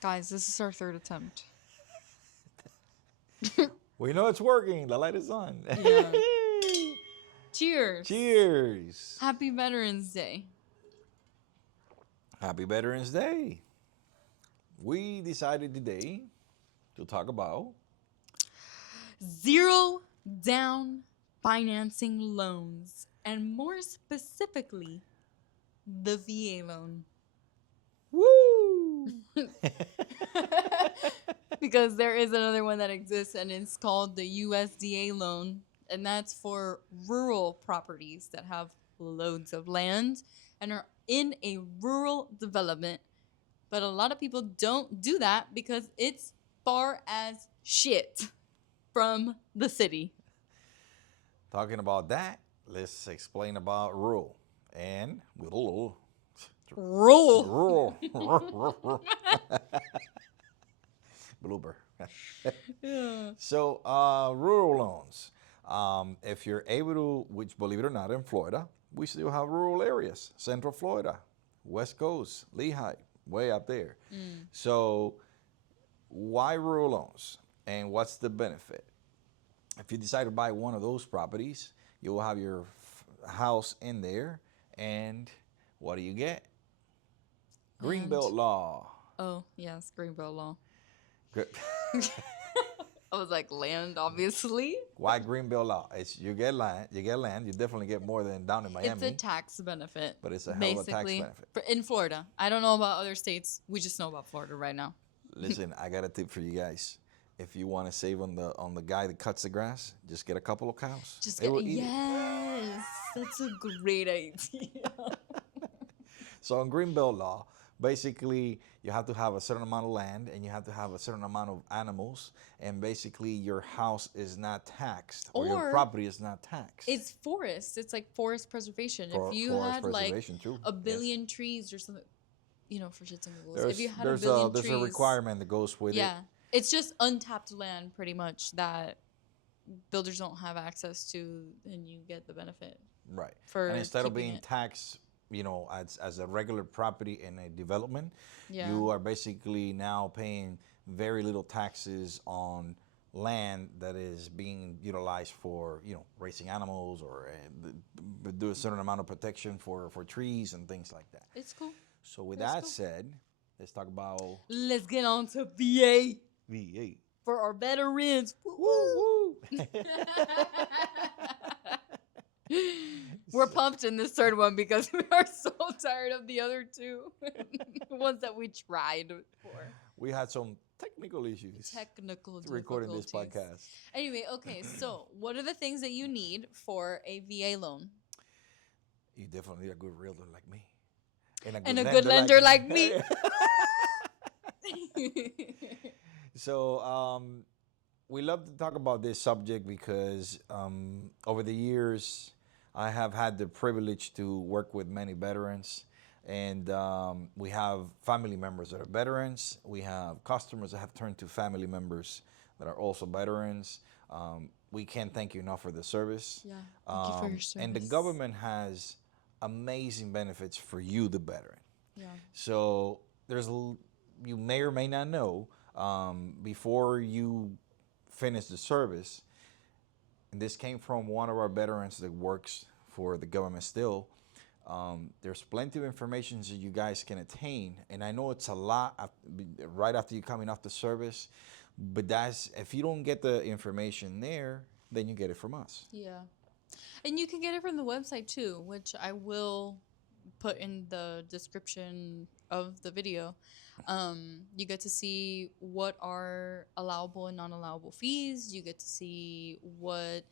Guys, this is our third attempt. We know it's working. The light is on. Yeah. Cheers. Cheers. Happy Veterans Day. Happy Veterans Day. We decided today to talk about Zero down financing loans, and more specifically, the VA loan. woo. Because there is another one that exists, and it's called the USDA loan, and that's for rural properties that have loads of land and are in a rural development. But a lot of people don't do that because it's far as shit from the city. Talking about that, let's explain about rural and Rural. rural blooper. Yeah. So, rural loans. If you're able to, which believe it or not, in Florida, we still have rural areas. Central Florida, West Coast, Lehigh, way up there. So, why rural loans? And what's the benefit? If you decide to buy one of those properties, you will have your house in there. And what do you get? Greenbelt law. Oh, yes, Greenbelt law. Good. I was like, land, obviously. Why Greenbelt law? It's you get land. You get land. You definitely get more than down in Miami. It's a tax benefit. But it's a hell of a tax benefit. In Florida. I don't know about other states. We just know about Florida right now. Listen, I got a tip for you guys. If you want to save on the guy that cuts the grass, just get a couple of cows. Just They get will eat it. yes. That's a great idea. So in Greenbelt law, basically you have to have a certain amount of land and you have to have a certain amount of animals, and basically your house is not taxed or your Or property is not taxed. It's forest. It's like forest preservation. For- If you forest had like preservation, too. a Yes. billion trees or something, for shits and giggles. There's If you had a there's billion a there's trees, a requirement that goes with it. yeah, it's just untapped land pretty much that builders don't have access to, and you get the benefit. Right. For And instead of keeping being it. taxed, as a regular property in a development, Yeah. you are basically now paying very little taxes on land that is being utilized for, raising animals or do a certain amount of protection for trees and things like that. It's cool. So with That's that cool. said, let's talk about Let's get on to VA VA. for our veterans. Woo, Woo woo. We're pumped in this third one because we are so tired of the other two, the ones that we tried for. We had some technical issues Technical recording this difficulties. podcast. Anyway, okay, so what are the things that you need for a VA loan? You definitely need a good realtor like me. And a good lender like me. So we love to talk about this subject because over the years I have had the privilege to work with many veterans, and we have family members that are veterans. We have customers that have turned to family members that are also veterans. We can't thank you enough for the service. Yeah, thank you for your service. And the government has amazing benefits for you, the veteran. Yeah. So you may or may not know, before you finish the service, and this came from one of our veterans that works for the government still. There's plenty of information that you guys can attain, and I know it's a lot right after you coming off the service, but if you don't get the information there, then you get it from us. Yeah. And you can get it from the website too, which I will put in the description of the video. You get to see what are allowable and non-allowable fees. You get to see what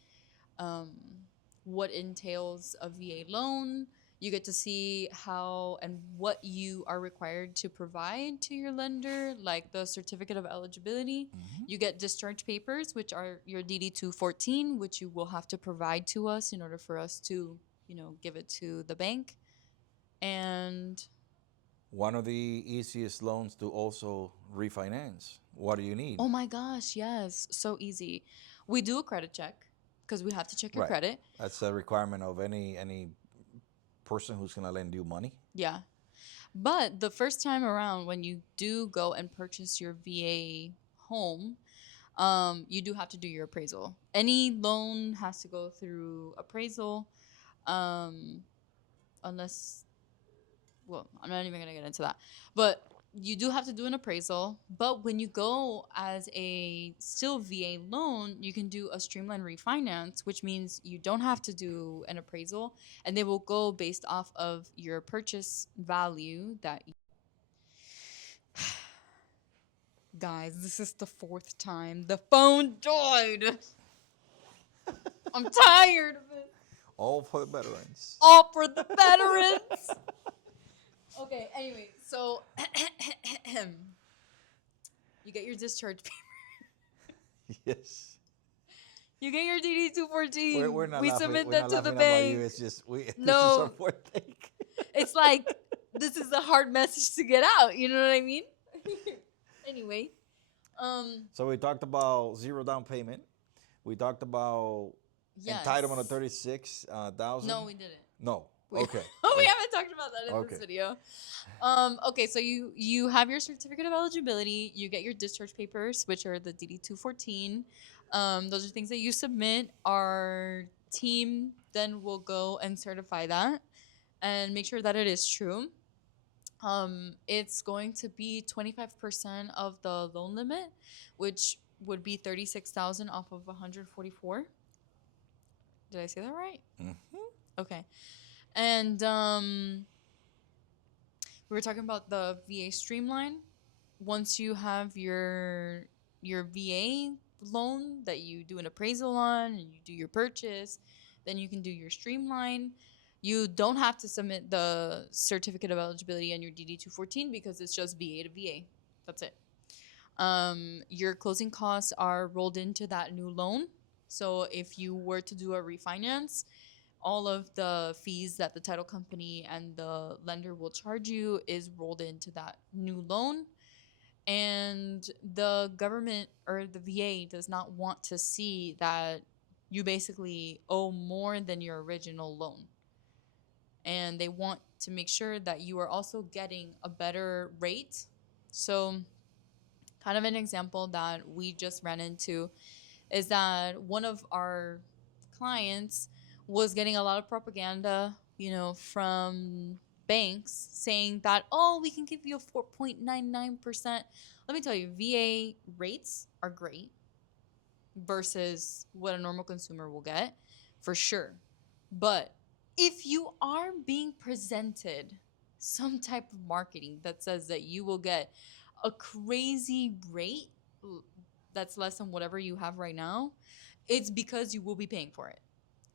entails a VA loan. You get to see how and what you are required to provide to your lender, like the certificate of eligibility. You get discharge papers, which are your DD-214, which you will have to provide to us in order for us to, give it to the bank. And one of the easiest loans to also refinance. What do you need? oh my gosh, yes, so easy. We do a credit check because we have to check your Right. credit. That's a requirement of any person who's going to lend you money. Yeah. But the first time around, when you do go and purchase your VA home, you do have to do your appraisal. Any loan has to go through appraisal, um, unless, well, I'm not even gonna get into that. But you do have to do an appraisal. But when you go as a still VA loan, you can do a streamlined refinance, which means you don't have to do an appraisal, and they will go based off of your purchase value that. Guys, this is the fourth time the phone died. I'm tired of it. All for the veterans. All for the veterans. Okay, anyway, so you get your discharge paper. Yes. You get your DD 214. We're not We laughing. submit We're that not to the laughing about you. bank. It's just this is No. our fourth take. It's like this is a hard message to get out. You know what I mean? Anyway, So we talked about zero down payment. We talked about yes. entitlement of 36,000. No, we didn't. No. We, Okay. we haven't talked about that in Okay. this video. Okay, so you have your certificate of eligibility. You get your discharge papers, which are the DD 214. Those are things that you submit. Our team then will go and certify that and make sure that it is true. It's going to be 25% of the loan limit, which would be 36,000 off of 144. Did I say that right? Mm-hmm. Okay. And we were talking about the VA streamline. Once you have your VA loan that you do an appraisal on and you do your purchase, then you can do your streamline. You don't have to submit the certificate of eligibility and your DD 214 because it's just VA to VA. That's it. Your closing costs are rolled into that new loan. So if you were to do a refinance, all of the fees that the title company and the lender will charge you is rolled into that new loan. And the government or the VA does not want to see that you basically owe more than your original loan. And they want to make sure that you are also getting a better rate. So, kind of an example that we just ran into is that one of our clients was getting a lot of propaganda, from banks saying that, oh, we can give you a 4.99%. Let me tell you, VA rates are great versus what a normal consumer will get, for sure. But if you are being presented some type of marketing that says that you will get a crazy rate that's less than whatever you have right now, it's because you will be paying for it.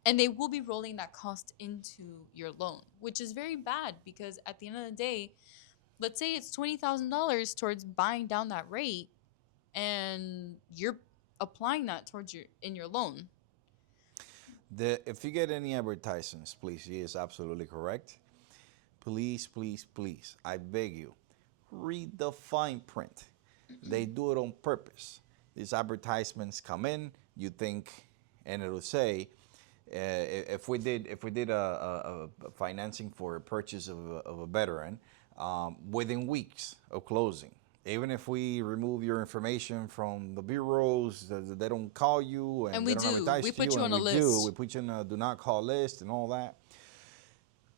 And they will be rolling that cost into your loan, which is very bad because at the end of the day, let's say it's $20,000 towards buying down that rate and you're applying that towards your loan. If you get any advertisements, please, he is absolutely correct. Please, please, please, I beg you, read the fine print. They do it on purpose. These advertisements come in, you think, and it'll say, if we did a financing for a purchase of a veteran, within weeks of closing, even if we remove your information from the bureaus, they don't call you and we they don't do. advertise We to put you, you and on a we list. we put you on a do not call list and all that.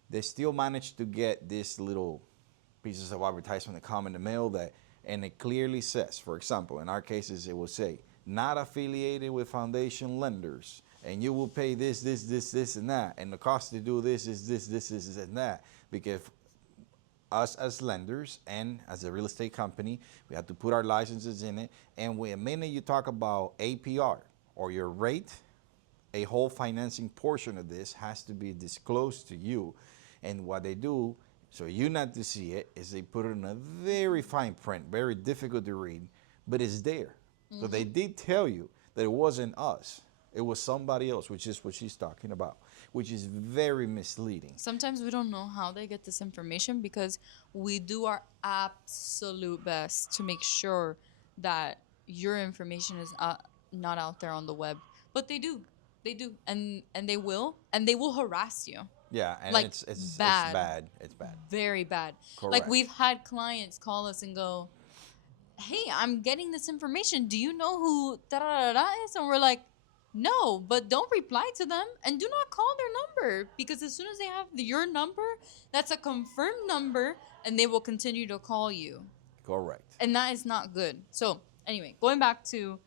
They still manage to get these little pieces of advertisement that come in the mail and it clearly says, for example, in our cases, it will say, not affiliated with foundation lenders, and you will pay this, and that, and the cost to do this, and that, because us as lenders and as a real estate company, we have to put our licenses in it, and the minute you talk about APR or your rate, a whole financing portion of this has to be disclosed to you, and what they do, so you not to see it, is they put it in a very fine print, very difficult to read, but it's there. Mm-hmm. So they did tell you that it wasn't us. It was somebody else, which is what she's talking about, which is very misleading. Sometimes we don't know how they get this information because we do our absolute best to make sure that your information is not out there on the web. But they do. They do. And they will. And they will harass you. Yeah, and Like it's bad, bad. It's bad. very bad. Like Correct. we've had clients call us and go, "Hey, I'm getting this information. Do you know who da da da da is?" And we're like, "No, but don't reply to them and do not call their number because as soon as they have your number, that's a confirmed number, and they will continue to call you, Correct. and that is not good." So anyway, going back to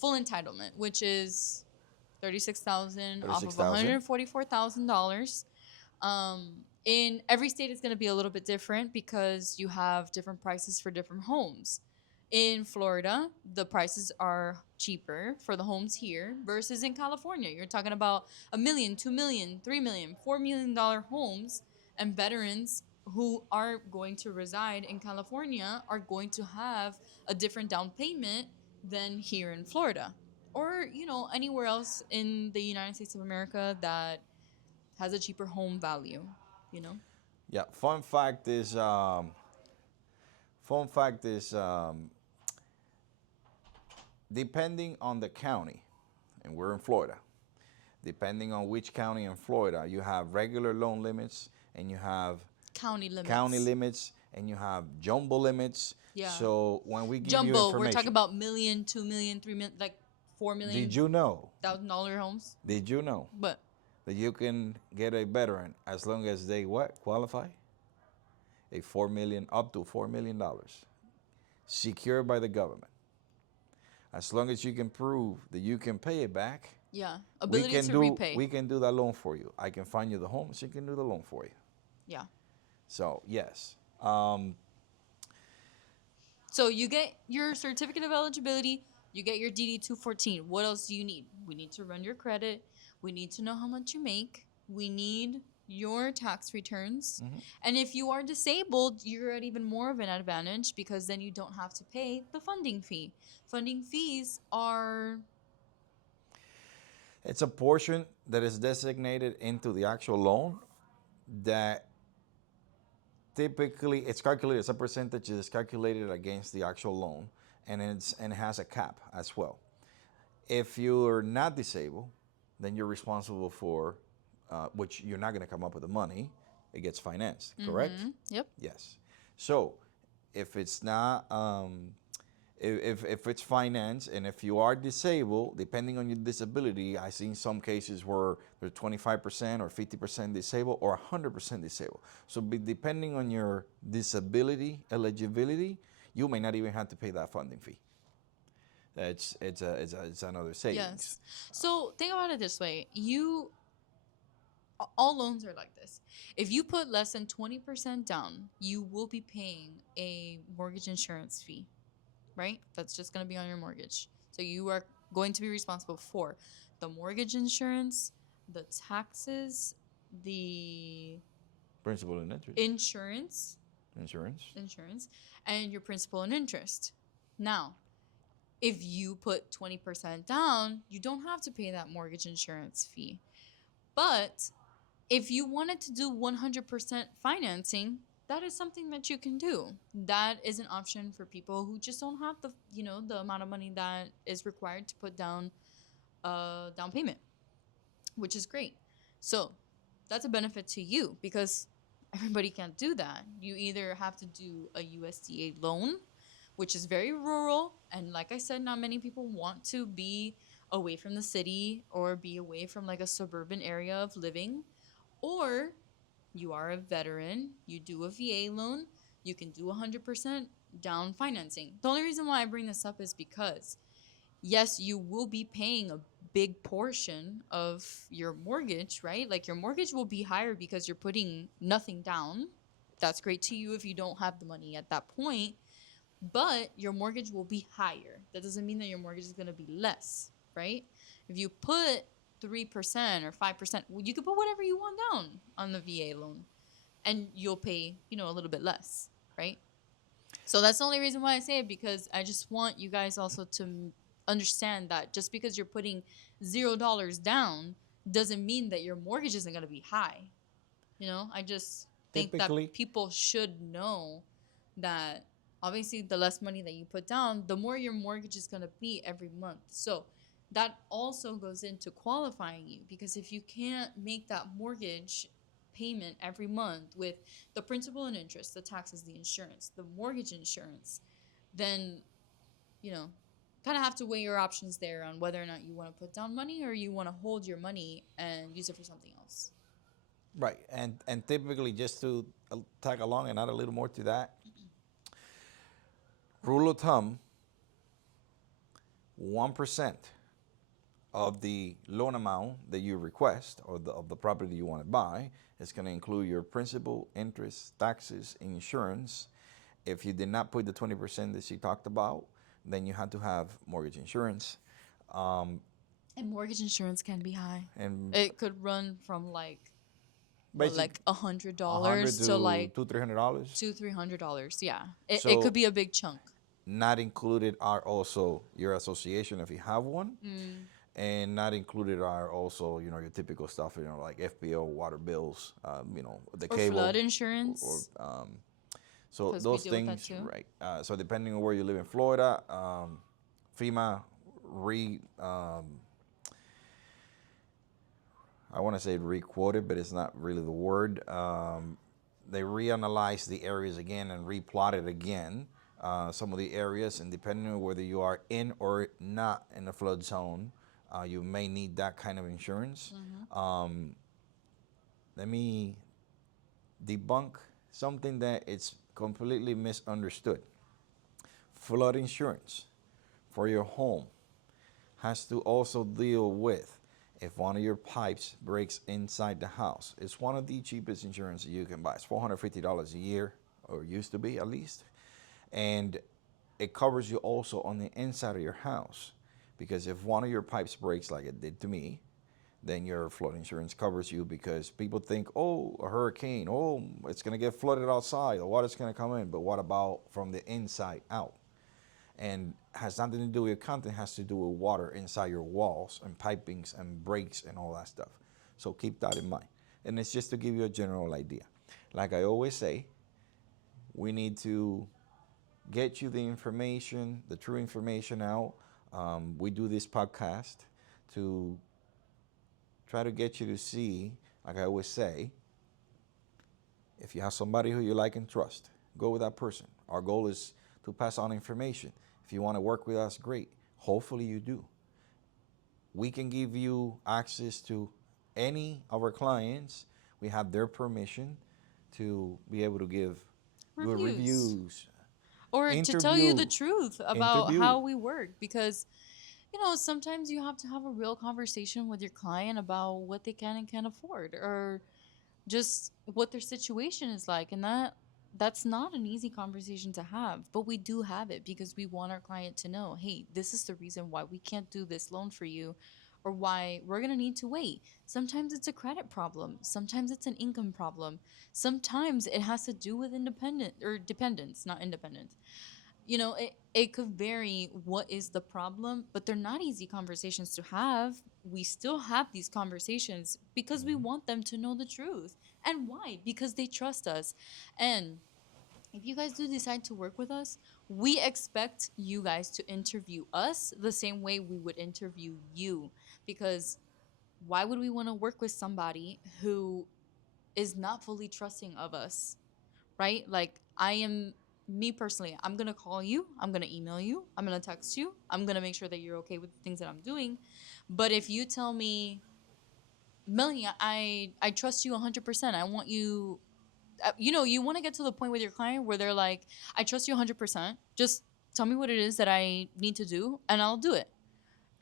full entitlement, which is 36,000 off of 36,000. $144,000. In every state, it's going to be a little bit different because you have different prices for different homes. In Florida, the prices are cheaper for the homes here versus in California. You're talking about a million, 2 million, 3 million, $4 million homes, and veterans who are going to reside in California are going to have a different down payment than here in Florida or anywhere else in the United States of America that has a cheaper home value. Yeah. Fun fact is depending on the county, and we're in Florida. Depending on which county in Florida, you have regular loan limits, and you have County limits. and you have jumbo limits. Yeah. So when we give you Jumbo, information, we're talking about million, 2 million, 3 million, like 4 million. did you know? $1,000 homes? Did you know But that you can get a veteran as long as they what qualify? A up to $4 million, secured by the government. As long as you can prove that you can pay it back, yeah, we ability can to do repay. we can do that loan for you. I can find you the home, so you can do the loan for you. Yeah. So yes, So you get your certificate of eligibility, you get your DD 214. What else do you need? We need to run your credit. We need to know how much you make. We need your tax returns. And if you are disabled, you're at even more of an advantage because then you don't have to pay the funding fee. Funding fees are it's a portion that is designated into the actual loan that typically it's calculated as a percentage that is calculated against the actual loan, and it has a cap as well. If you're not disabled, then you're responsible for which you're not going to come up with the money. It gets financed, correct? Yep. Yes. So if it's not, if it's financed, and if you are disabled, depending on your disability, I've seen some cases where they're 25% or 50% disabled or 100% disabled. So depending on your disability eligibility, you may not even have to pay that funding fee. It's another savings. Yes. So think about it this way. All loans are like this. If you put less than 20% down, you will be paying a mortgage insurance fee, right? That's just going to be on your mortgage. So you are going to be responsible for the mortgage insurance, the taxes, the Principal and interest. Insurance, and your principal and interest. Now, if you put 20% down, you don't have to pay that mortgage insurance fee. But if you wanted to do 100% financing, that is something that you can do. That is an option for people who just don't have the amount of money that is required to put down a down payment, which is great. So that's a benefit to you because everybody can't do that. You either have to do a USDA loan, which is very rural, and like I said, not many people want to be away from the city or be away from like a suburban area of living, or you are a veteran, you do a VA loan, you can do 100% down financing. The only reason why I bring this up is because, yes, you will be paying a big portion of your mortgage, right? Like your mortgage will be higher because you're putting nothing down. That's great to you if you don't have the money at that point, but your mortgage will be higher. That doesn't mean that your mortgage is going to be less, right? If you put 3% or 5%, you can put whatever you want down on the VA loan and you'll pay, a little bit less, right? So that's the only reason why I say it, because I just want you guys also to understand that just because you're putting $0 down doesn't mean that your mortgage isn't going to be high. I just think Typically- that people should know that obviously the less money that you put down, the more your mortgage is going to be every month. So that also goes into qualifying you, because if you can't make that mortgage payment every month with the principal and interest, the taxes, the insurance, the mortgage insurance, then, you know, kind of have to weigh your options there on whether or not you want to put down money or you want to hold your money and use it for something else. Right, and typically, just to tag along and add a little more to that, rule of thumb: 1% of the loan amount that you request, or of the property you want to buy, is going to include your principal, interest, taxes, insurance. If you did not put the 20% that she talked about, then you had to have mortgage insurance. And mortgage insurance can be high. And It could run from like what, basic like $100 100 to to like $200-$300. $200-$300. Yeah, it could So be a big chunk. not included are also your association if you have one, Mm. and not included are also your typical stuff, like FPO, water bills, the Or cable, flood or insurance, so because we those deal with that things, too. right? So depending on where you live in Florida, FEMA I want to say re-quoted, but it's not really the word. They reanalyze the areas again and replotted again, some of the areas, and depending on whether you are in or not in the flood zone, you may need that kind of insurance. Let me debunk something that it's completely misunderstood. Flood insurance for your home has to also deal with if one of your pipes breaks inside the house. It's one of the cheapest insurances you can buy. It's $450 a year, or used to be at least. And it covers you also on the inside of your house. Because if one of your pipes breaks like it did to me, then your flood insurance covers you, because people think, oh, a hurricane, oh, it's going to get flooded outside, the water's going to come in. But what about from the inside out? And has nothing to do with content, has to do with water inside your walls and pipings and breaks and all that stuff. So keep that in mind. And it's just to give you a general idea. Like I always say, we need to get you the information, the true information out. We do this podcast to try to get you to see, like I always say, if you have somebody who you like and trust, go with that person. Our goal is to pass on information. If you want to work with us, great. Hopefully you do. We can give you access to any of our clients. We have their permission to be able to give good Reviews. reviews, Or to tell you the interview, truth about interview. how we work, because sometimes you have to have a real conversation with your client about what they can and can't afford, or just what their situation is like, and that's not an easy conversation to have, but we do have it because we want our client to know, hey, this is the reason why we can't do this loan for you, or why we're going to need to wait. Sometimes it's a credit problem, sometimes it's an income problem, sometimes it has to do with independent or dependence, not independence. It could vary what is the problem, but they're not easy conversations to have. We still have these conversations because we want them to know the truth. And why? Because they trust us. And if you guys do decide to work with us, we expect you guys to interview us the same way we would interview you. Because why would we want to work with somebody who is not fully trusting of us? Right? Like, I am, me personally, I'm going to call you, I'm going to email you, I'm going to text you, I'm going to make sure that you're okay with the things that I'm doing. But if you tell me, Melanie, I trust you 100%. I want you, you want to get to the point with your client where they're like, I trust you 100%. Just tell me what it is that I need to do and I'll do it.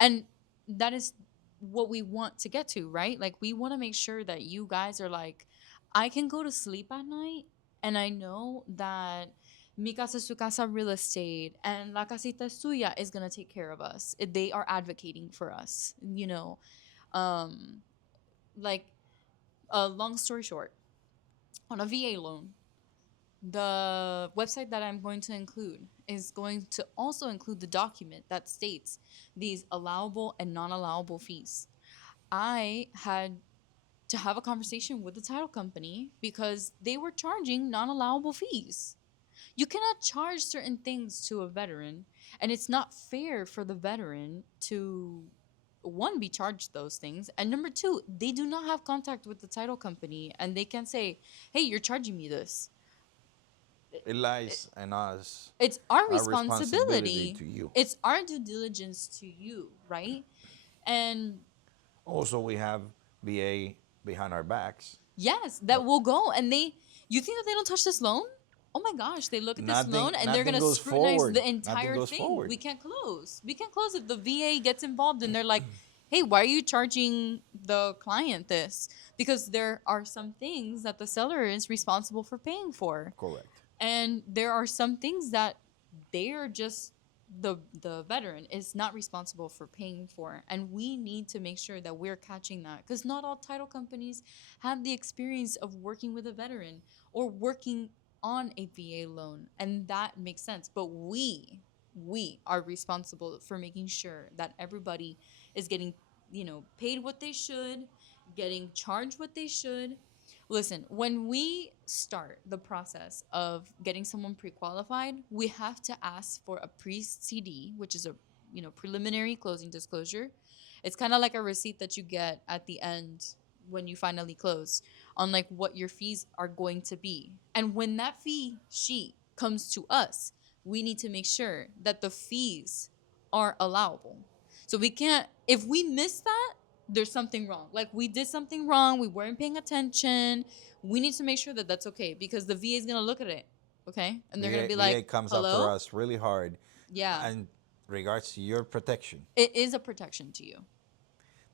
And that is what we want to get to, right? Like, we want to make sure that you guys are like, I can go to sleep at night and I know that Mi Casa Es Tu Casa Real Estate and La Casita Es Tuya is going to take care of us. They are advocating for us, Um, like, long story short, on a VA loan, the website that I'm going to include is going to also include the document that states these allowable and non allowable fees. I had to have a conversation with the title company because they were charging non allowable fees. You cannot charge certain things to a veteran, and it's not fair for the veteran to one, be charged those things, and number two, they do not have contact with the title company, and they can say, hey, you're charging me this. It lies in us, It's our our responsibility responsibility. to you. It's our due diligence to you, right? And Also, we have VA behind our backs. yes, that will go, and you think that they don't touch this loan? Oh my gosh, they look at this Nothing, loan and they're nothing gonna goes scrutinize forward. the Nothing entire goes thing. forward. We can't close. We can't close if the VA gets involved and they're like, hey, why are you charging the client this? Because there are some things that the seller is responsible for paying for. Correct. And there are some things that they're just the veteran is not responsible for paying for, and we need to make sure that we're catching that, because not all title companies have the experience of working with a veteran or working on a VA loan, and that makes sense. But we are responsible for making sure that everybody is getting, paid what they should, getting charged what they should. Listen, when we start the process of getting someone pre-qualified, we have to ask for a pre-CD, which is a preliminary closing disclosure. It's kind of like a receipt that you get at the end when you finally close on like what your fees are going to be. And when that fee sheet comes to us, we need to make sure that the fees are allowable. So we can't, if we miss that, there's something wrong. Like we did something wrong, we weren't paying attention. We need to make sure that that's okay, because the VA is going to look at it, okay? And they're going to be VA like, comes after hello? us really hard Yeah. in regards to your protection. It is a protection to you.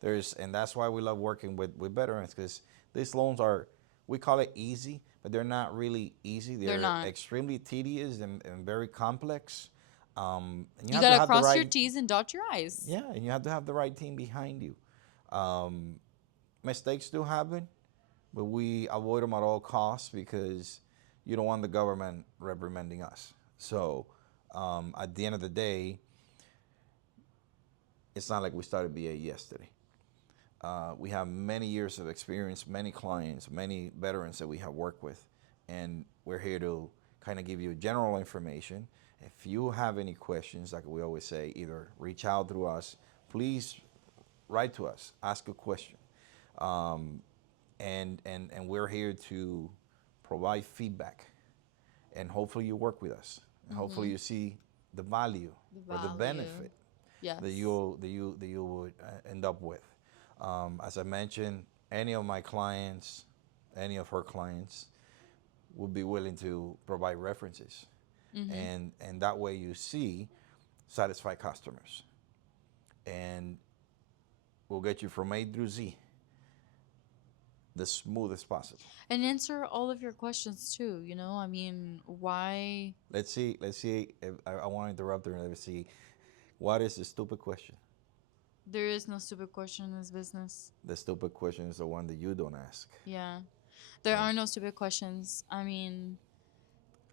And that's why we love working with veterans, because these loans are, we call it easy, but they're not really easy. They're not. extremely tedious and very complex. And You have got to have the cross your right, T's and dot your I's. yeah, and you have to have the right team behind you. Mistakes do happen, but we avoid them at all costs, because you don't want the government reprimanding us. So at the end of the day, it's not like we started VA yesterday. We have many years of experience, many clients, many veterans that we have worked with, and we're here to kind of give you general information. If you have any questions, like we always say, either reach out through us, please write to us, ask a question. And we're here to provide feedback, and hopefully you work with us. And hopefully you see the value or the benefit that you would end up with. As I mentioned, any of my clients, any of her clients, would be willing to provide references, and that way you see satisfied customers, and we'll get you from A through Z the smoothest possible. And answer all of your questions too. I mean, why? Let's see. If, I want to interrupt her and let's see. What is the stupid question? There is no stupid question in this business. The stupid question is the one that you don't ask. Yeah. There are no stupid questions. I mean,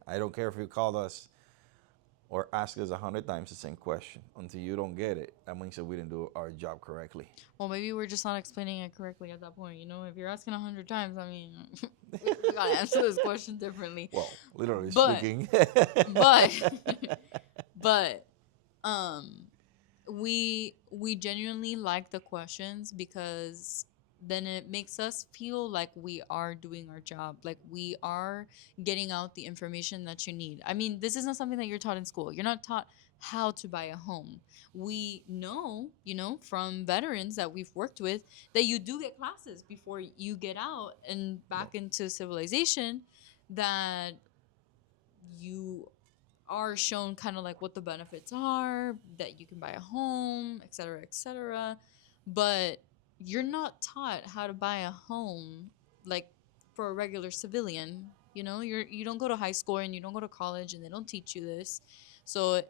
I don't care if you called us or ask us 100 times the same question. Until you don't get it, that means that we didn't do our job correctly. well, maybe we're just not explaining it correctly at that point. If you're asking 100 times, I mean, we gotta answer this question differently. Well, literally But- speaking. But we genuinely like the questions, because then it makes us feel like we are doing our job, like we are getting out the information that you need. I mean, this is not something that you're taught in school. You're not taught how to buy a home. We know, from veterans that we've worked with, that you do get classes before you get out and back into civilization, that you are shown kind of like what the benefits are, that you can buy a home, et cetera, et cetera. But you're not taught how to buy a home like for a regular civilian. You don't go to high school and you don't go to college and they don't teach you this. So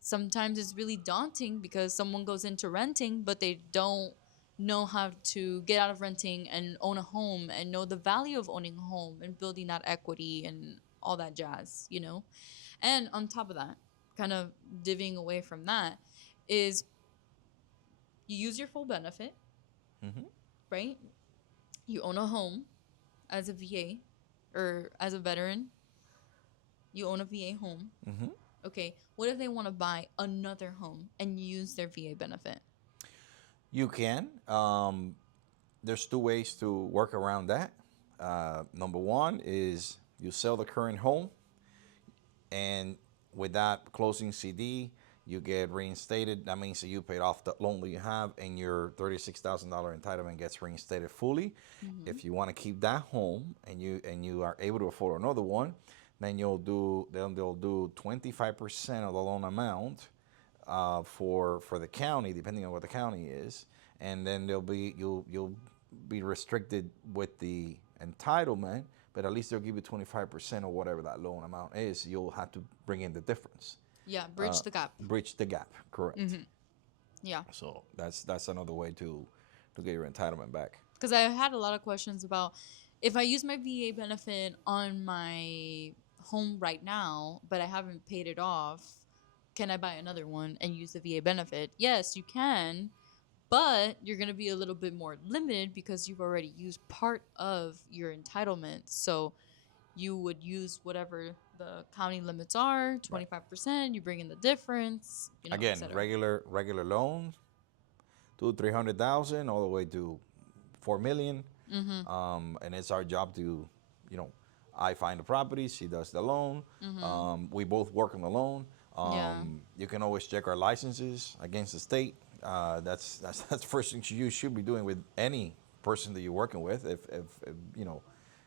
sometimes it's really daunting, because someone goes into renting but they don't know how to get out of renting and own a home and know the value of owning a home and building that equity and all that jazz. And on top of that, kind of divvying away from that, is you use your full benefit, right? You own a home as a VA or as a veteran. You own a VA home. Okay. What if they want to buy another home and use their VA benefit? You can. There's two ways to work around that. Number one is you sell the current home, and with that closing CD, you get reinstated. That means that you paid off the loan that you have, and your $36,000 entitlement gets reinstated fully. If you want to keep that home and you are able to afford another one, then they'll do 25% of the loan amount for the county, depending on what the county is, and then you'll be restricted with the entitlement, but at least they'll give you 25% of whatever that loan amount is. You'll have to bring in the difference. Yeah, bridge the gap. Bridge the gap, correct. Yeah. So that's another way to get your entitlement back. Because I had a lot of questions about if I use my VA benefit on my home right now, but I haven't paid it off, can I buy another one and use the VA benefit? Yes, you can, but you're going to be a little bit more limited because you've already used part of your entitlement. So you would use whatever the county limits are, 25%, you bring in the difference, Again, et cetera. regular loans, 200,000-300,000, all the way to 4 million. And it's our job to, I find the property, she does the loan. We both work on the loan. You can always check our licenses against the state. That's the first thing you should be doing with any person that you're working with.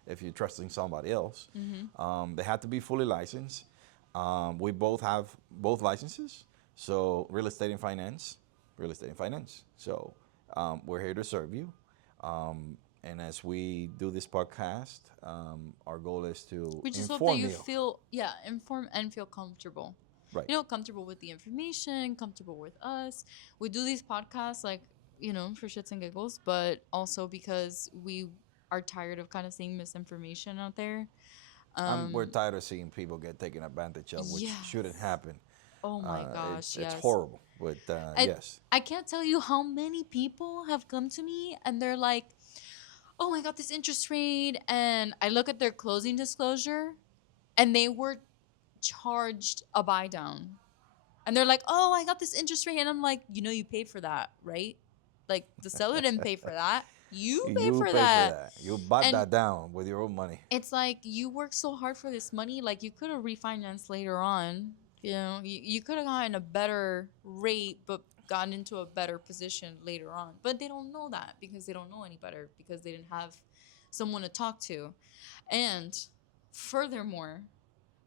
If you're trusting somebody else, they have to be fully licensed. We both have both licenses, so real estate and finance. So we're here to serve you. And as we do this podcast, our goal is to We just hope inform that you you. feel, informed and feel comfortable. Right. Comfortable with the information, comfortable with us. We do these podcasts for shits and giggles, but also because we are tired of kind of seeing misinformation out there. We're tired of seeing people get taken advantage of, which Yes. shouldn't happen. Oh my gosh, It's yes. horrible, but yes. I can't tell you how many people have come to me and they're like, oh, I got this interest rate. And I look at their closing disclosure and they were charged a buy down. And they're like, oh, I got this interest rate. And I'm like, you paid for that, right? Like, the seller didn't pay for that. You pay for that. You bought And that down with your own money. it's like, you worked so hard for this money. Like, you could have refinanced later on. You could have gotten a better rate, but gotten into a better position later on. But they don't know that because they don't know any better because they didn't have someone to talk to. And furthermore,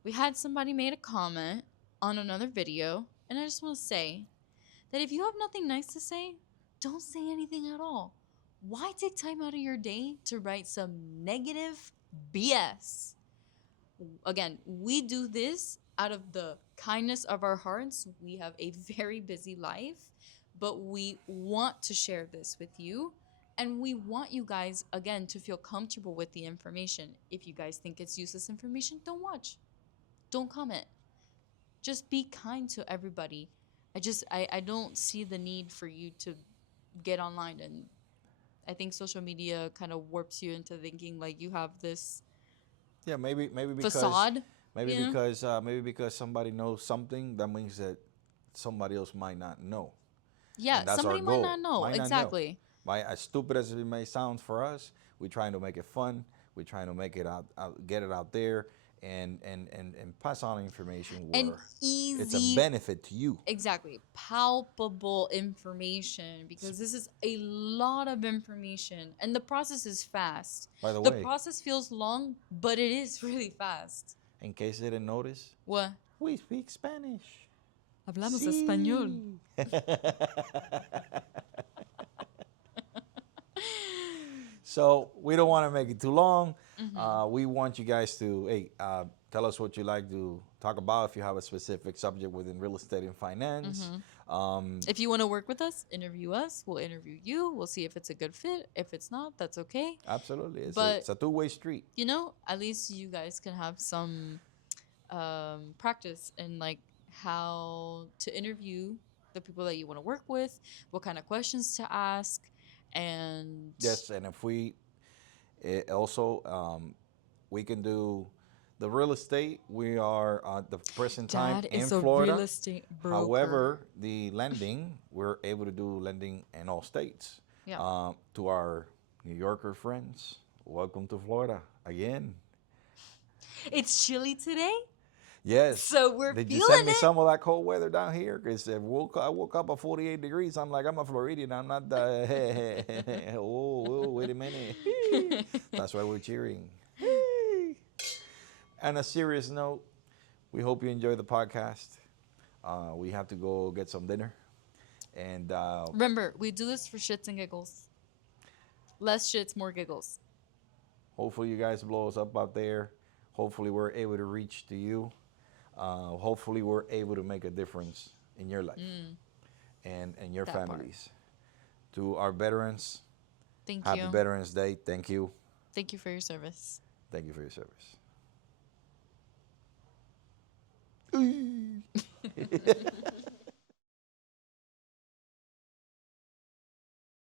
we had somebody made a comment on another video, and I just want to say that if you have nothing nice to say, don't say anything at all. Why take time out of your day to write some negative BS? Again, we do this out of the kindness of our hearts. We have a very busy life, but we want to share this with you. And we want you guys, again, to feel comfortable with the information. If you guys think it's useless information, don't watch. Don't comment. Just be kind to everybody. I don't see the need for you to get online, and I think social media kind of warps you into thinking like you have this Maybe because facade. maybe because somebody knows something, that means that somebody else might not know. Yeah, And that's somebody our might goal. not know. Might not know. Exactly. As stupid as it may sound for us, we're trying to make it fun. We're trying to make it get it out there, and pass on information where And easy. it's a benefit to you. Exactly. Palpable information, because this is a lot of information and the process is fast. By the The way, process feels long, but it is really fast. in case you didn't notice, What? we speak Spanish. Hablamos Sí. español. So we don't want to make it too long. We want you guys to tell us what you like to talk about. If you have a specific subject within real estate and finance, If you want to work with us, interview us. We'll interview you. We'll see if it's a good fit. If it's not, that's okay. absolutely, But- it's a two-way street. At least you guys can have some practice in like how to interview the people that you want to work with, what kind of questions to ask, and Yes, and if we also we can do the real estate, we are at the present time Dad in is a Florida. real estate broker. However, the lending, we're able to do lending in all states. Yeah. To our New Yorker friends, welcome to Florida again. It's chilly today, Yes. so we're Did you feeling send me it. some of that cold weather down here? Because I woke up at 48 degrees. I'm like, I'm a Floridian. I'm not the. Wait a minute. That's why we're cheering. On a serious note, we hope you enjoy the podcast. We have to go get some dinner. And Remember, we do this for shits and giggles. Less shits, more giggles. hopefully, you guys blow us up out there. Hopefully, we're able to reach to you. Hopefully, we're able to make a difference in your life and your That part. families. To our veterans, Thank happy you. Veterans Day. Thank you. Thank you for your service. Thank you for your service.